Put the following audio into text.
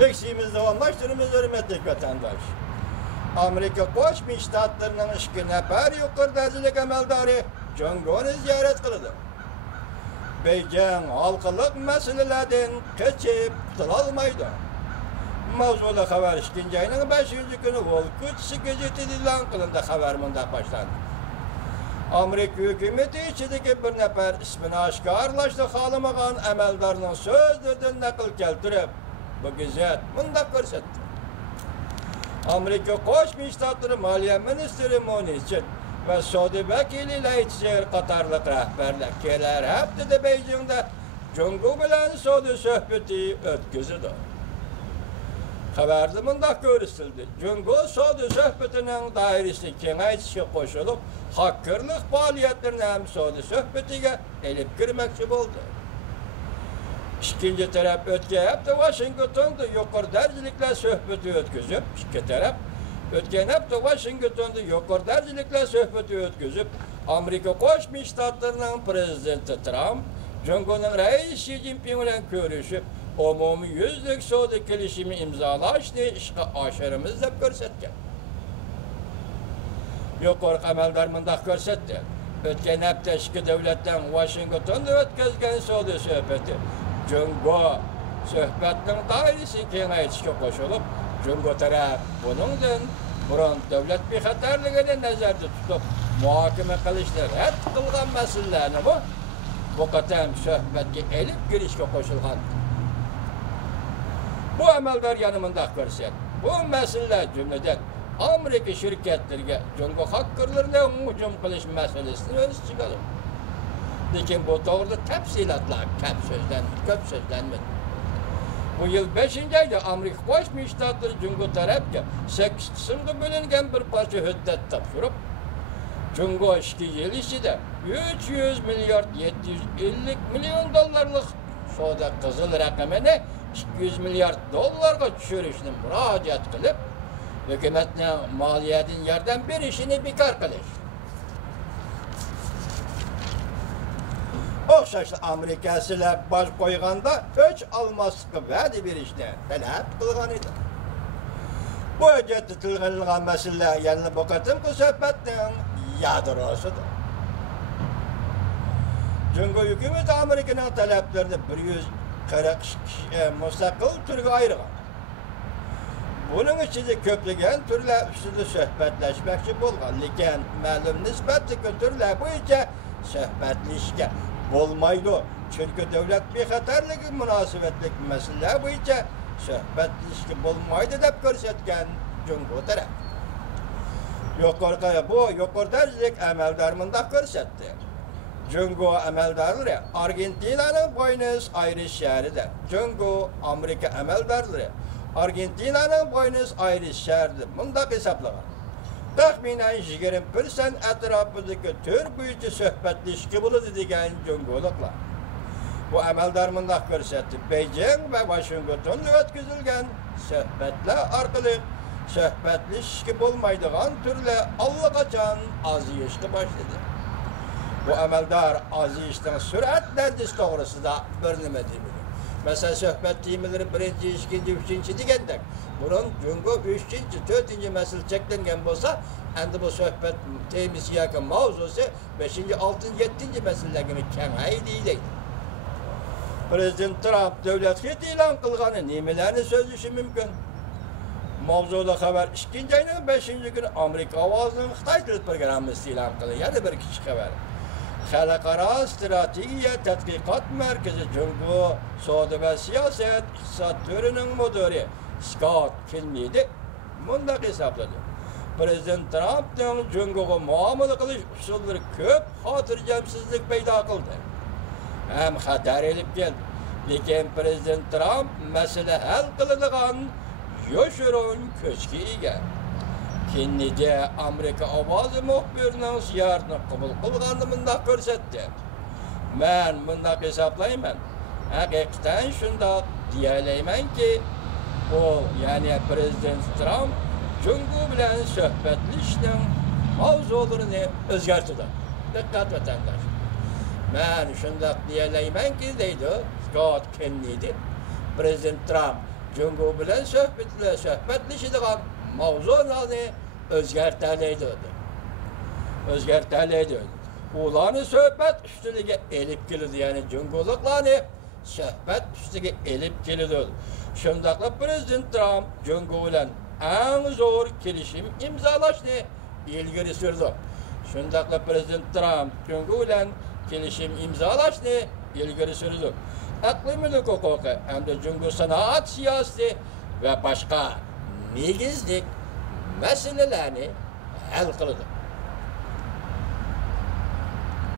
Leksimiz davamlaştırımız hürmetli vatandaş. Amerika Koçmuş Ştatlarının 2 nefer yukarı derecelik emeldarı Congoni ziyaret kıldı. Beijing halkılık meselelerden kaçıp kutulmaydı. Mavzulu haber 2. ayının 5. günü Volkut gazeti ilan kılındı haber mındak başlandı. Amerika hükümeti içindeki bir nefer ismini aşkarlaştı halımağın emeldarının sözlerden nakıl keltirip bu gazet mındak görsetti. Amerika Koçmuş Ştatları Maliye Ministeri Moniçin ve Saudi Vekili Leitzer Katarlık rehberlik keler hepti de Beijing'de Cungu bilen Saudi söhbeti ötküzüdü. Haberde mındak görüstüldü. Cungu Saudi söhbetinin dairesi kengaytişe koşulup hakkerlik faaliyetlerine hem Saudi söhbetiga elip girmekçi oldu. İkinci taraf ötken hafta Washington'da yukarı derecelikle söhbeti ötküzüp, iki taraf ötken hafta Washington'da yukarı derecelikle söhbeti ötküzüp, Amerika Koçmuş Ştatlarının prezidenti Trump, Cungu'nun reis Xi Jinping ile görüşüp, umumi yüzlük Saudi kelişimi imzalaştı, işe aşırımız dep görsetken. Yukarı emeldar mındak görsetti. Ötken hafta iki devletten Washington'da ötközgen Saudi söhbeti. Cungu söhbetinin dairesi kengaytişe koşulup, Cungu taraf bunundan burun devlet bir hatarlığını nazarda tutup muhakeme kılışlar et kılgan meselelerini bu katem söhbetki elip girişke koşulgan. Bu emeldar yanımında görsen, bu meseleler cümleden Amerika şirketlerine Cungu hakkerlerine hücum kılış meselesini öz çıkalım. Lakin bu doğruda tepsilatlar, köp sözlenmedi. Bu yıl 5. ayda Amerika Koçmuş Ştatları Cungu tarafga 8 kısımda bölüngen bir parça hüddet tapşırıp, Cungu 2 yıl içinde 300 milyar 750 milyon dolarlık soda kızıl rakamını 200 milyar dolarga düşürüşünü müracaat kılıp, hükümetine maliyetin yerden bir işini bekar kılış. Oxşaşlı Amerikasıyla baş koyganda öç almaslıkı vədi bir işine talep kılgan idi. Bu öce tutilganlıgan mesele yani bu katımkı söhbetin yadrosudur. Çünkü hükümet Amerika'nın taleplerini 140 müstakil türge ayırgan. Bunun içinde köplügen türler üstünde söhbetleşmekçi bulgan. Lakin məlum nisbetli türler bu içe söhbetleşken olmaydı. Çünkü devlet bir hatarlık münasebetlik mesele bu içe söhbetleşki olmaydı dep görsetken Cungu taraf. Yukarı derecelik emeldarmında görsetti. Cungu emeldarları Argentina'nın Buenos Aires şehridir. Cungu Amerika emeldarları Argentina'nın Buenos Aires şehridir. Bunda hesaplagan. Tahminen 20% etrafındaki tür büyücü söhbetleşki buludu degen Cunguluklar. Bu emeldarmında görsetti. Beijing ve Washington'da ötküzülgen söhbetler arkalı söhbetleşki bulmaydıgan türle allakaçan aziyişki başladı. Bu emeldar aziyişten sürat neredeyse doğrusu da bölünmediğini. Mesela söhbet temeleri 1. 2. 3. degендek. Burun Cungu 3. 4. mesele çeklengen bolsa, endi bu söhbet temisi yakın mavzusu 5. 6. 7. meselelerine kengay deyildi. Prezident Trump devlet hit ilan kılganı nimelerini sözleşi mümkün. Mavzulu haber 2. ayının 5. günü Amerika Avazı'nın Xitay Türk programı ilan kıldı. Yani bir küçük haber. Halkara Stratejiye Tetkikat Merkezi Cungu Saudi ve Siyaset İktisatörünün müdürü Scott Kennedy bunda hesapladı. Prezident Trump'ın Cungu'ya muamele kılış usulları köp hatırcamsızlık peyda kıldı. Hem hatar elip geldi. Lakin Prezident Trump mesele hal kılınıgan yoşurun köşkiyle. Kennedy Amerika Avazı muhbirinin ziyaretini kabul kılganlığında görsetti. Ben bunda hesaplayman. Hakikaten şunda diyeleymen ki o yani Prezident Trump Cungu bilen söhbetleşinin mavzularını özgertidi. Dikkat vatandaş. Ben şunda diyeleymen ki deydi Scott Kennedy. Prezident Trump Cungo bilen söhbetleşidigan mavzularni özgerteleydi. Ulanı söhbet üstüne elip geldi, yani Cungoluklarni söhbet üstüne elip geldi. Şundaqla Prezident Trump Cungo bilen en zor kelişim imzalaştı, ilgiri sürdü. Şundaqla Prezident Trump Cungo bilen kelişim imzalaştı, ilgiri sürdü. Iqlimlik hukuku hamda Cungo sanoat siyosati ve başka negizlik meselelerni hal qildi.